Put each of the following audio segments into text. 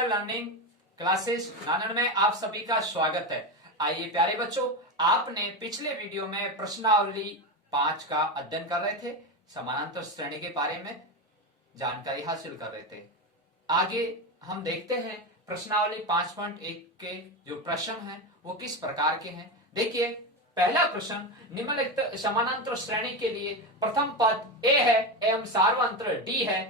Teacher learning classes नानन में आप सभी का स्वागत है। आइए प्यारे बच्चों, आपने पिछले वीडियो में प्रश्नावली 5 का अध्ययन कर रहे थे, समानांतर श्रेणी के बारे में जानकारी हासिल कर रहे थे। आगे हम देखते हैं प्रश्नावली 5.1 के जो प्रश्न हैं वो किस प्रकार के हैं। देखिए, पहला प्रश्न, निम्नलिखित समानांतर श्रेणी के लिए प्रथम पद ए है एवं सार्वंत्र डी है,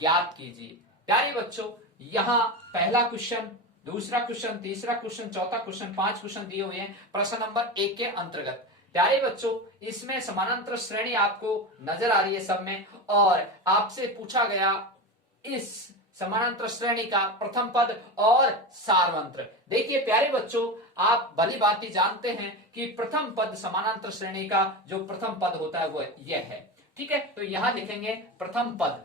ज्ञात कीजिए। प्यारे बच्चों, यहाँ पहला क्वेश्चन, दूसरा क्वेश्चन, तीसरा क्वेश्चन, चौथा क्वेश्चन, 5 क्वेश्चन दिए हुए हैं प्रश्न नंबर 1 के अंतर्गत। प्यारे बच्चों, इसमें समानांतर श्रेणी आपको नजर आ रही है सब में, और आपसे पूछा गया इस समानांतर श्रेणी का प्रथम पद और सार्वंत्र। देखिए प्यारे बच्चों, आप भली भांति जानते हैं कि प्रथम पद समानांतर श्रेणी का जो प्रथम पद होता है वो यह है। ठीक है, तो यहां लिखेंगे प्रथम पद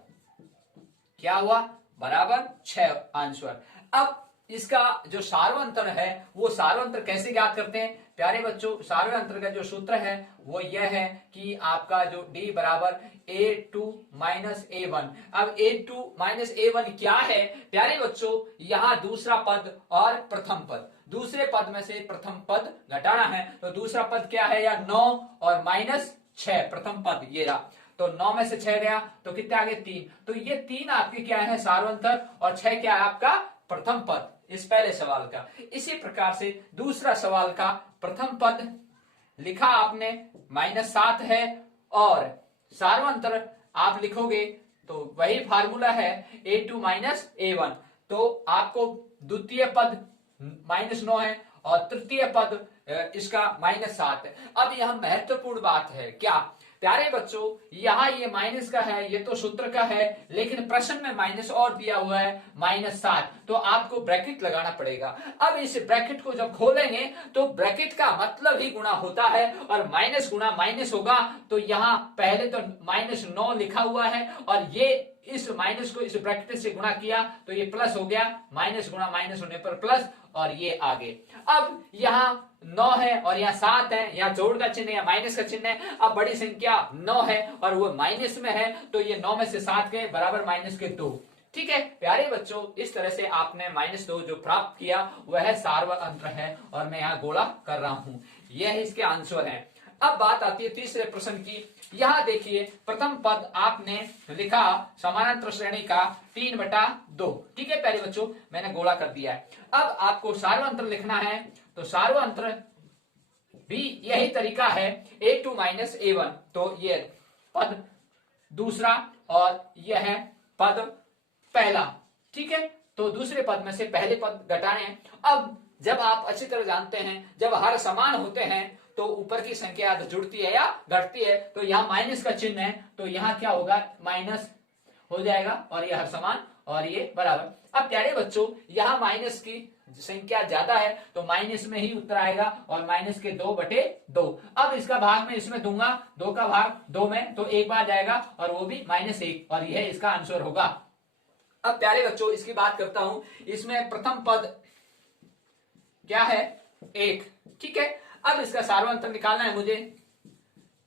क्या हुआ, बराबर 6 आंसर। अब इसका जो सार्वंत्र है वो सार्वंत्र कैसे ज्ञात करते हैं। प्यारे बच्चों, सार्वंत्र का जो सूत्र है वो यह है कि आपका जो d बराबर a2 माइनस a1। अब a2 माइनस a1 क्या है प्यारे बच्चों, यहां दूसरा पद और प्रथम पद, दूसरे पद में से प्रथम पद घटाना है। तो दूसरा पद क्या है, या 9 और माइनस 6, प्रथम पद ये रहा। तो 9 में से 6 गया तो कितने आगे, 3। तो ये 3 आपके क्या है, सार्वंतर, और 6 क्या है आपका प्रथम पद, इस पहले सवाल का। इसी प्रकार से दूसरा सवाल का प्रथम पद लिखा आपने -7 है, और सार्वंतर आप लिखोगे तो वही फार्मूला है a2 माइनस a1। तो आपको द्वितीय पद -9 है और तृतीय पद इसका -7 है। अब यह महत्वपूर्ण बात है क्या प्यारे बच्चों, यहाँ ये माइनस का है, ये तो सूत्र का है, लेकिन प्रश्न में माइनस और दिया हुआ है -7, तो आपको ब्रैकेट लगाना पड़ेगा। अब इस ब्रैकेट को जब खोलेंगे तो ब्रैकेट का मतलब ही गुणा होता है, और माइनस गुणा माइनस होगा। तो यहाँ पहले तो -9 लिखा हुआ है, और ये इस माइनस को इस ब्रैकेट से गुणा किया तो ये प्लस हो गया, माइनस गुणा माइनस होने पर प्लस, और ये आगे। अब यहाँ 9 है और यहाँ 7 है, यहाँ जोड़ का चिन्ह या माइनस का चिन्ह है। अब बड़ी संख्या 9 है और वो माइनस में है, तो ये 9 में से 7 गए बराबर -2। ठीक है प्यारे बच्चों, इस तरह से आपने -2 जो प्राप्त किया वह सार्वंत्र है, और मैं यहाँ गोला कर रहा हूं, यह इसके आंसर है। अब बात आती है तीसरे प्रश्न की। यहाँ देखिए, प्रथम पद आपने लिखा समानांतर श्रेणी का 3/2। ठीक है प्यारे बच्चों, मैंने गोला कर दिया है। अब आपको सार्वंत्र लिखना है, तो सार्वंत्र भी यही तरीका है, a2 माइनस a1। तो ये पद दूसरा और यह है पद पहला। ठीक है, तो दूसरे पद में से पहले पद घटाने हैं। अब जब आप अच्छी तरह जानते हैं, जब हर समान होते हैं तो ऊपर की संख्या जुड़ती है या घटती है। तो यहाँ माइनस का चिन्ह है, तो यहाँ क्या होगा, माइनस हो जाएगा, और ये हर समान और ये बराबर। अब प्यारे बच्चों, यहाँ माइनस की संख्या ज्यादा है तो माइनस में ही उत्तर आएगा, और माइनस के 2/2। अब इसका भाग में इसमें दूंगा, 2 का भाग 2 में, तो एक बार जाएगा, और वो भी -1, और यह इसका आंसर होगा। अब प्यारे बच्चों, इसकी बात करता हूं, इसमें प्रथम पद क्या है, 1। ठीक है, अब इसका सार्वंत्र निकालना है मुझे।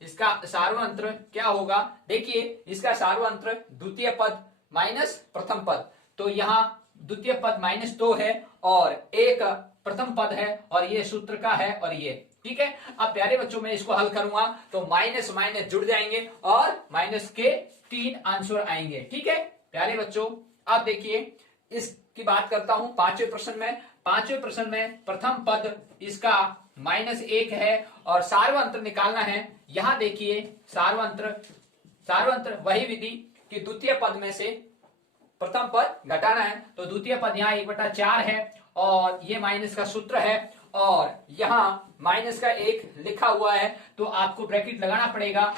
इसका सार्वंत्र क्या होगा, देखिए, इसका सार्वंत्र द्वितीय पद माइनस प्रथम पद, तो यहाँ द्वितीय पद -2 है और एक प्रथम पद है, और ये सूत्र का है, और ये। ठीक है, अब प्यारे बच्चों, मैं इसको हल करूंगा तो माइनस माइनस जुड़ जाएंगे और माइनस के 3 आंसर आएंगे। ठीक है प्यारे बच्चों, अब देखिए इसकी बात करता हूं पांचवें प्रश्न में। पांचवें प्रश्न में प्रथम पद इसका -1 है, और सार्वंत्र निकालना है। यहां देखिए, सार्वंत्र वही विधि कि द्वितीय पद में से प्रथम पद घटाना है। तो द्वितीय पद यहाँ 1/4 है, और ये माइनस का सूत्र है, और यहाँ माइनस का 1 लिखा हुआ है, तो आपको ब्रैकेट लगाना पड़ेगा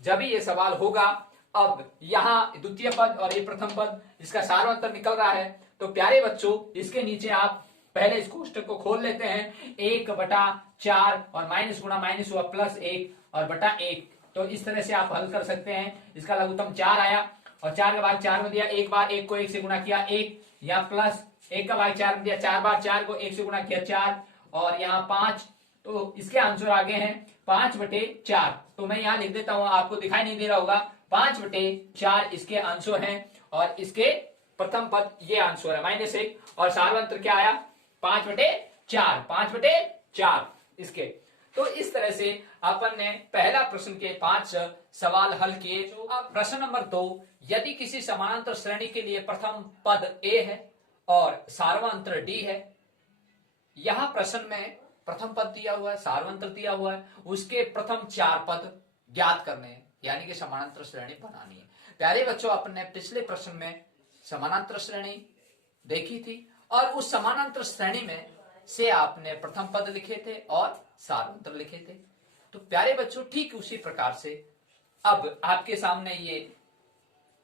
जब ही ये सवाल होगा। अब यहाँ द्वितीय पद और ये प्रथम पद, इसका सार्वंत्र निकल रहा है। तो प्यारे बच्चों, इसके नीचे आप पहले इस कोष्टक को खोल लेते हैं, 1/4 और माइनस गुणा माइनस हुआ +1 और /1। तो इस तरह से आप हल कर सकते हैं। इसका लघुत्तम 4 आया, और 4 का भाग 4 में दिया, एक बार 1 को 1 से गुणा किया 1, या प्लस 1 का भाग 4 में दिया, 4 बार 4 को 1 से गुणा किया 4, और यहाँ 5। तो इसके आंसर आगे हैं 5/4। तो मैं यहाँ लिख देता हूं, आपको दिखाई नहीं दे रहा होगा, 5/4 इसके आंसर हैं, और इसके प्रथम पद ये आंसर है -1 और सार्वंत्र क्या आया 5/4 5/4 इसके। तो इस तरह से अपन ने पहला प्रश्न के 5 सवाल हल किए। अब प्रश्न नंबर 2, यदि किसी समानांतर श्रेणी के लिए प्रथम पद a है और सार्वंत्र d है, यहां प्रश्न में प्रथम पद दिया हुआ है, सार्वंत्र दिया हुआ है, उसके प्रथम 4 पद ज्ञात करने हैं, यानी कि समानांतर श्रेणी बनानी है। प्यारे बच्चों, अपन ने पिछले प्रश्न में समानांतर श्रेणी देखी थी और उस समानांतर श्रेणी में से आपने प्रथम पद लिखे थे और सार्वंत्र लिखे थे। तो प्यारे बच्चों, ठीक उसी प्रकार से अब आपके सामने ये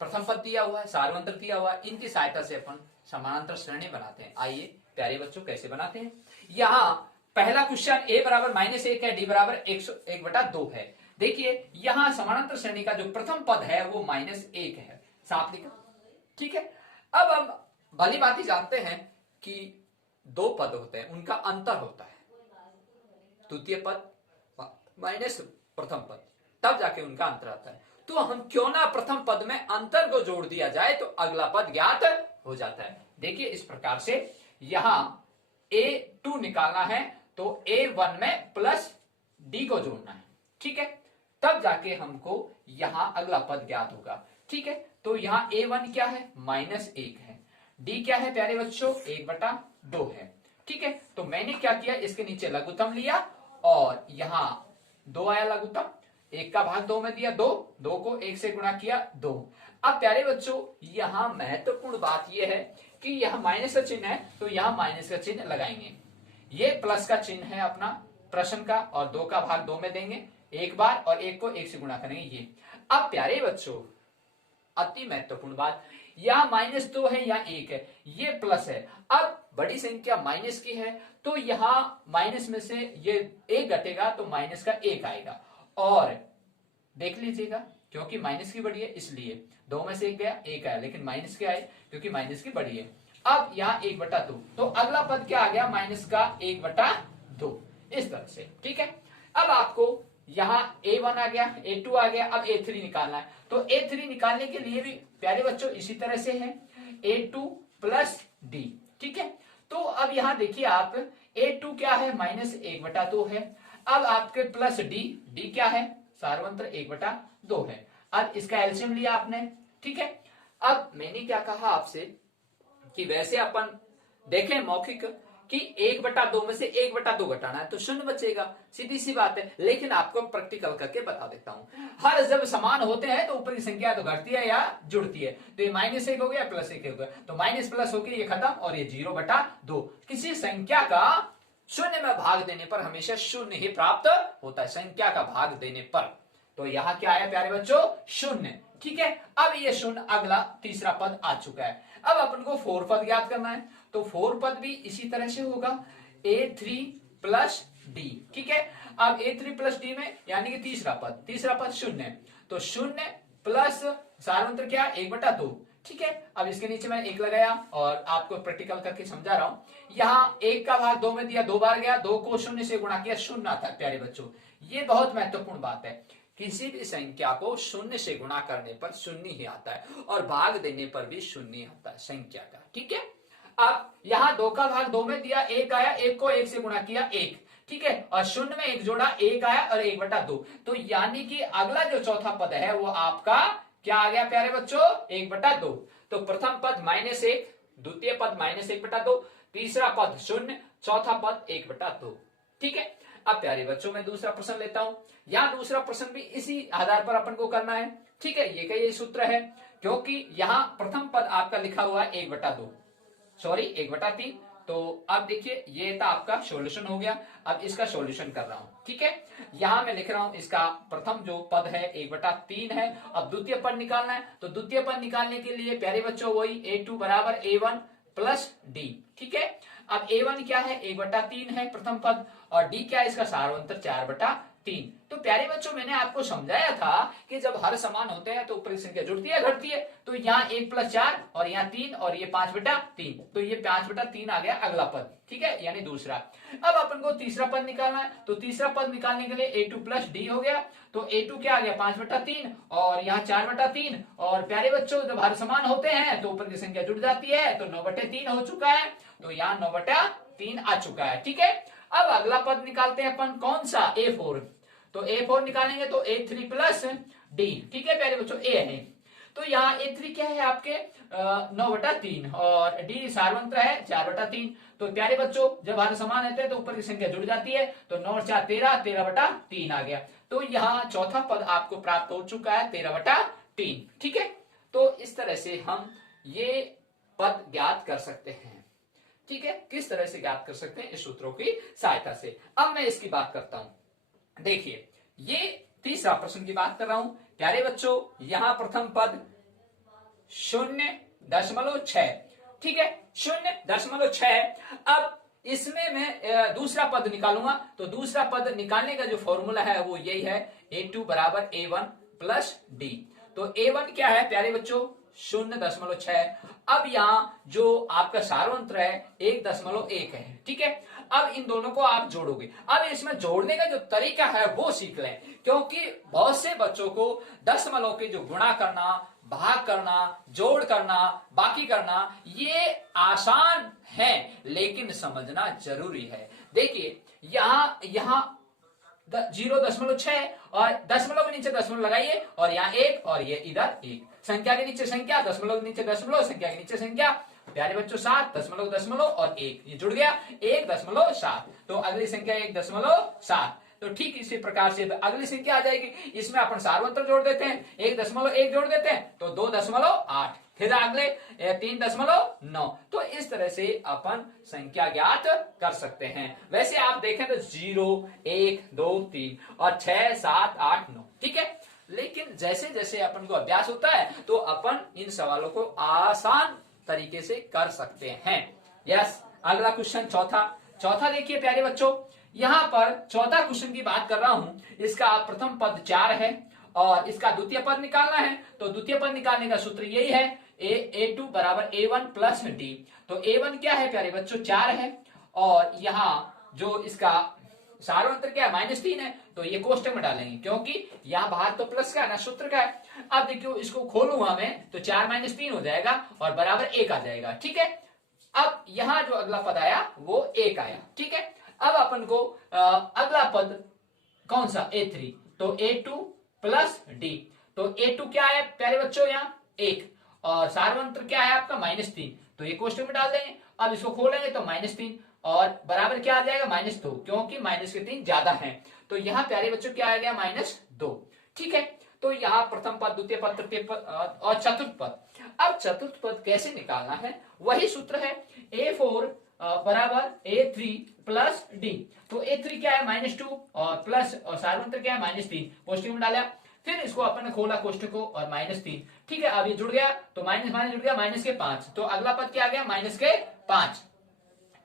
प्रथम पद दिया हुआ है, सार्वंत्र दिया हुआ है, इनकी सहायता से अपन समानांतर श्रेणी बनाते हैं। आइए प्यारे बच्चों कैसे बनाते हैं। यहां पहला क्वेश्चन a बराबर -1 है, d बराबर 1/2 है। देखिए यहां समानांतर श्रेणी का जो प्रथम पद है वो -1 है, साफ लिखा, ठीक है। अब हम भली बात ही जानते हैं कि 2 पद होते हैं, उनका अंतर होता है, द्वितीय पद माइनस प्रथम पद, तब जाके उनका अंतर आता है। तो हम क्यों ना प्रथम पद में अंतर को जोड़ दिया जाए तो अगला पद ज्ञात हो जाता है। देखिए इस प्रकार से यहां a2 निकालना है तो a1 में प्लस d को जोड़ना है, ठीक है, तब जाके हमको यहां अगला पद ज्ञात होगा, ठीक है। तो यहां a1 क्या है -1 है, d क्या है प्यारे बच्चों 1/2 है, ठीक है। तो मैंने क्या किया, इसके नीचे लघुत्तम लिया और यहां 2 आया लघुत्तम, 1 का भाग 2 में दिया 2 को 1 से गुणा किया 2। अब प्यारे बच्चों यहां महत्वपूर्ण बात यह है कि यह माइनस का चिन्ह है तो यहां माइनस का चिन्ह लगाएंगे, ये प्लस का चिन्ह है अपना प्रश्न का और 2 का भाग 2 में देंगे एक बार और 1 को 1 से गुणा करेंगे ये। अब प्यारे बच्चों अति महत्वपूर्ण बात, यहां -2 है या 1 है, ये प्लस है। अब बड़ी संख्या माइनस की है तो यहां माइनस में से ये 1 घटेगा तो माइनस का 1 आएगा, और देख लीजिएगा क्योंकि माइनस की बड़ी है इसलिए 2 में से 1 गया 1 आया, लेकिन माइनस के आए क्योंकि माइनस की बड़ी है। अब यहाँ 1/2 तो अगला पद क्या आ गया माइनस का 1/2, इस तरह से, ठीक है। अब आपको यहाँ a1 आ गया, a2 आ गया, अब a3 निकालना है। तो a3 निकालने के लिए भी प्यारे बच्चों इसी तरह से है a2 प्लस d, ठीक है। तो अब यहाँ देखिए आप a2 क्या है -1/2 है, अब आपके प्लस d क्या है सार्वंत्र 1/2 है। अब इसका एलसीएम लिया आपने, ठीक है। अब मैंने क्या कहा आपसे कि वैसे अपन देखें मौखिक कि 1/2 में से 1/2 घटाना है तो 0 बचेगा, सीधी सी बात है, लेकिन आपको प्रैक्टिकल करके बता देता हूं। हर जब समान होते हैं तो ऊपर की संख्या तो घटती है या जुड़ती है, तो ये -1 हो गया +1 हो गया, तो माइनस प्लस होकर ये खत्म और ये 0/2। किसी संख्या का 0 में भाग देने पर हमेशा 0 ही प्राप्त होता है, संख्या का भाग देने पर। तो यहां क्या आया प्यारे बच्चों 0, ठीक है। अब ये 0 अगला तीसरा पद आ चुका है। अब अपन को 4 पद ज्ञात करना है, तो 4 पद भी इसी तरह से होगा a3 प्लस d, ठीक है। अब a3 प्लस d में यानी कि तीसरा पद 0, तो 0 प्लस सार्वंत्र क्या 1/2, ठीक है। अब इसके नीचे मैंने 1 लगाया और आपको प्रैक्टिकल करके समझा रहा हूं। यहाँ 1 का भाग 2 में दिया 2 बार गया, 2 को 0 से गुणा किया 0 आता है प्यारे बच्चों, ये बहुत महत्वपूर्ण बात है। किसी भी संख्या को 0 से गुणा करने पर 0 ही आता है और भाग देने पर भी 0 आता है संख्या का, ठीक है। अब यहाँ 2 का भाग 2 में दिया 1 आया, 1 को 1 से गुणा किया 1, ठीक है, और 0 में 1 जोड़ा 1 आया और 1/2, तो यानी कि अगला जो चौथा पद है वो आपका क्या आ गया प्यारे बच्चों 1/2। तो प्रथम पद -1, द्वितीय पद -1/2, तीसरा पद 0, चौथा पद 1/2, ठीक है। अब प्यारे बच्चों मैं दूसरा प्रश्न लेता हूं, यहां दूसरा प्रश्न भी इसी आधार पर अपन को करना है, ठीक है। ये कई सूत्र है क्योंकि यहां प्रथम पद आपका लिखा हुआ है 1/2, सॉरी 1/3। तो अब देखिए ये था आपका सॉल्यूशन हो गया, अब इसका सॉल्यूशन कर रहा हूं, ठीक है। यहां मैं लिख रहा हूं इसका प्रथम जो पद है 1/3 है। अब द्वितीय पद निकालना है, तो द्वितीय पद निकालने के लिए प्यारे बच्चों वही a2 बराबर a1 प्लस d, ठीक है। अब a1 क्या है 1/3 है प्रथम पद और डी क्या है इसका सार्वंतर 4/3। तो प्यारे बच्चों मैंने आपको समझाया था कि जब हर समान होते हैं तो ऊपर की संख्या जुड़ती है घटती है। तो यहाँ 1 + 4 और यहाँ 3 और ये 5/3, तो ये 5/3 आ गया अगला पद, ठीक है, यानी दूसरा। अब अपन को तीसरा पद निकालना है, तो तीसरा पद निकालने के लिए a2 + d हो गया। तो a2 क्या आ गया 5/3 और यहाँ 4/3। और प्यारे बच्चों जब हर समान होते हैं तो ऊपर की संख्या जुड़ जाती है, तो 9/3 हो चुका है। तो यहाँ 9/3 आ चुका है, ठीक है। अब अगला पद निकालते हैं अपन, कौन सा, a4। तो a4 निकालेंगे तो a3 + d, ठीक है प्यारे बच्चों, a है। तो यहाँ a3 क्या है आपके 9/3 और d सार्वंत्र है 4/3। तो प्यारे बच्चों जब हर समान रहते हैं तो ऊपर की संख्या जुड़ जाती है, तो 9 और 4 13, 13/3 आ गया। तो यहाँ चौथा पद आपको प्राप्त हो चुका है 13/3, ठीक है। तो इस तरह से हम ये पद ज्ञात कर सकते हैं, ठीक है। किस तरह से ज्ञात कर सकते हैं, इस सूत्रों की सहायता से। अब मैं इसकी बात करता हूं। देखिए ये तीसरा प्रश्न की बात कर रहा हूं प्यारे बच्चों। यहां प्रथम पद 0.6, ठीक है, 0.6। अब इसमें मैं दूसरा पद निकालूंगा, तो दूसरा पद निकालने का जो फॉर्मूला है वो यही है, a2 = a1 + d। तो a1 क्या है प्यारे बच्चों 0.6। अब यहाँ जो आपका सार्वंत्र है 1.1 है, ठीक है। अब इन दोनों को आप जोड़ोगे। अब इसमें जोड़ने का जो तरीका है वो सीख लें, क्योंकि बहुत से बच्चों को दशमलव के जो गुणा करना, भाग करना, जोड़ करना, बाकी करना ये आसान है, लेकिन समझना जरूरी है। देखिए यहाँ 0.6 और दशमलव के नीचे दशमलव लगाइए और यहाँ 1 और ये इधर 1, संख्या के नीचे संख्या, दशमलव के नीचे दशमलव, संख्या के नीचे संख्या, प्यारे बच्चों 7 दशमलव और 1, ये जुड़ गया 1.7। तो अगली संख्या 1.7। तो ठीक इसी प्रकार से अगली संख्या आ जाएगी, इसमें अपन सार्वंत्र जोड़ देते हैं, 1.1 जोड़ देते हैं तो 2.8, फिर अगले 3.9। तो इस तरह से अपन संख्या ज्ञात कर सकते हैं। वैसे आप देखें तो 0, 1, 2, 3 और 6, 7, 8, 9, ठीक है। लेकिन जैसे जैसे अपन को अभ्यास होता है तो अपन इन सवालों को आसान तरीके से कर सकते हैं। यस, अगला क्वेश्चन चौथा देखिए प्यारे बच्चों, यहां पर चौथा क्वेश्चन की बात कर रहा हूं। इसका प्रथम पद 4 है और इसका द्वितीय पद निकालना है। तो द्वितीय पद निकालने का सूत्र यही है, a2 = a1 + d। तो a1 क्या है प्यारे बच्चों 4 है और यहाँ जो इसका सार्वंत्र क्या है -3 है, तो ये कोष्टक में डालेंगे, क्योंकि यहाँ बाहर तो प्लस का है ना, सूत्र का है। अब देखियो इसको खोलूंगा मैं तो 4 - 3 हो जाएगा और बराबर 1 आ जाएगा, ठीक है। अब यहाँ जो अगला पद आया वो 1 आया, ठीक है। अब अपन को अगला पद कौन सा, a3। तो a2 + d। तो a2 क्या है प्यारे बच्चों यहाँ 1 और सार्वंत्र क्या है आपका -3, तो ये कोष्टक में डाल देंगे। अब इसको खोलेंगे तो -3 और बराबर क्या आ जाएगा -2, क्योंकि -3 ज्यादा है। तो यहाँ प्यारे बच्चों क्या आ गया -2, ठीक है। तो यहाँ प्रथम पद, द्वितीय पद, तृतीय पद और चतुर्थ पद। अब चतुर्थ पद कैसे निकालना है, वही सूत्र है, a4 = a3 + d। तो a3 क्या है -2 और प्लस और सार्वंत्र क्या है -3, कोष्टक में डाला। फिर इसको अपन ने खोला कोष्टक को और -3, ठीक है। अब ये जुड़ गया तो माइनस माइनस जुड़ गया -5। तो अगला पद क्या आ गया -5,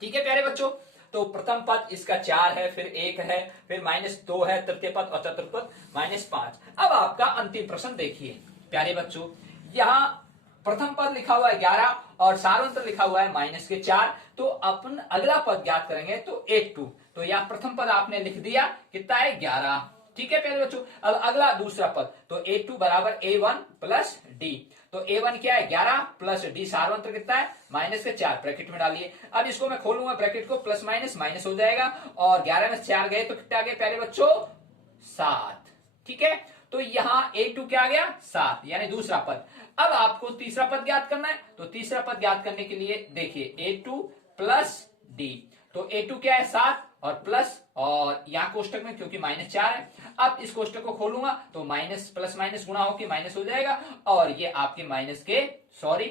ठीक है प्यारे बच्चों। तो प्रथम पद इसका 4 है, फिर 1 है, फिर -2 है तृतीय पद और चतुर्थ पद -5। अब आपका अंतिम प्रश्न देखिए प्यारे बच्चों, यहाँ प्रथम पद लिखा हुआ है 11 और सार्वंत्र लिखा हुआ है -4। तो अपन अगला पद ज्ञात करेंगे तो 8 2। तो यहाँ प्रथम पद आपने लिख दिया कितना है 11, ठीक है प्यारे बच्चों। अब अगला दूसरा पद, तो a2 = a1 + d। तो a1 क्या है 11 प्लस d सार्वंत्र कितना है -4, ब्रैकेट में डालिए। अब इसको मैं खोलूंगा ब्रैकेट को, प्लस माइनस हो जाएगा और 11 में 4 गए तो कितना आ गया प्यारे बच्चों 7, ठीक है। तो यहाँ a2 क्या आ गया 7, यानी दूसरा पद। अब आपको तीसरा पद ज्ञात करना है। तो तीसरा पद ज्ञात करने के लिए देखिए a2 + d। तो a2 क्या है 7 और प्लस और यहाँ कोष्टक में क्योंकि -4 है। अब इस कोष्टक को खोलूंगा तो प्लस माइनस गुणा होकर माइनस हो जाएगा और ये आपके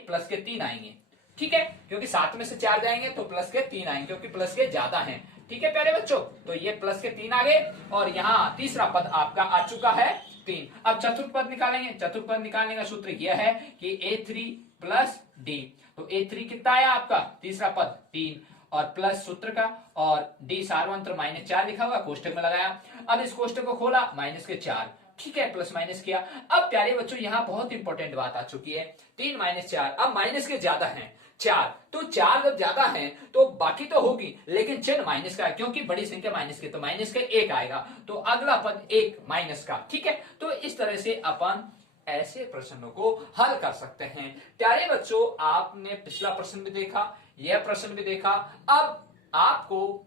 प्लस के 3 आएंगे, ठीक है। क्योंकि 7 में से 4 जाएंगे तो प्लस के 3 आएंगे, क्योंकि प्लस के ज्यादा हैं, ठीक है प्यारे बच्चों। तो ये प्लस के 3 आ गए और यहाँ तीसरा पद आपका आ चुका है 3। अब चतुर्थ पद निकालेंगे। चतुर्थ पद निकालने का सूत्र यह है कि a3 + d। तो a3 कितना आया आपका तीसरा पद 3 और प्लस सूत्र का और डी सार्वंत्र -4 लिखा हुआ कोष्टक में लगाया। अब इस कोष्टक को खोला -4, ठीक है, प्लस माइनस किया। अब प्यारे बच्चों यहाँ बहुत इंपॉर्टेंट बात आ चुकी है, 3 - 4, अब माइनस के ज्यादा हैं 4, तो 4 जब ज्यादा है तो बाकी तो होगी लेकिन चिन्ह माइनस का है, क्योंकि बड़ी संख्या माइनस के, तो माइनस के 1 आएगा, तो अगला पद 1 माइनस का, ठीक है। तो इस तरह से अपन ऐसे प्रश्नों को हल कर सकते हैं। प्यारे बच्चों आपने पिछला प्रश्न भी देखा, यह प्रश्न भी देखा, अब आपको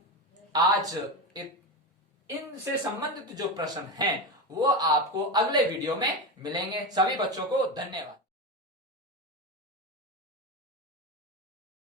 आज इनसे संबंधित जो प्रश्न हैं वो आपको अगले वीडियो में मिलेंगे। सभी बच्चों को धन्यवाद।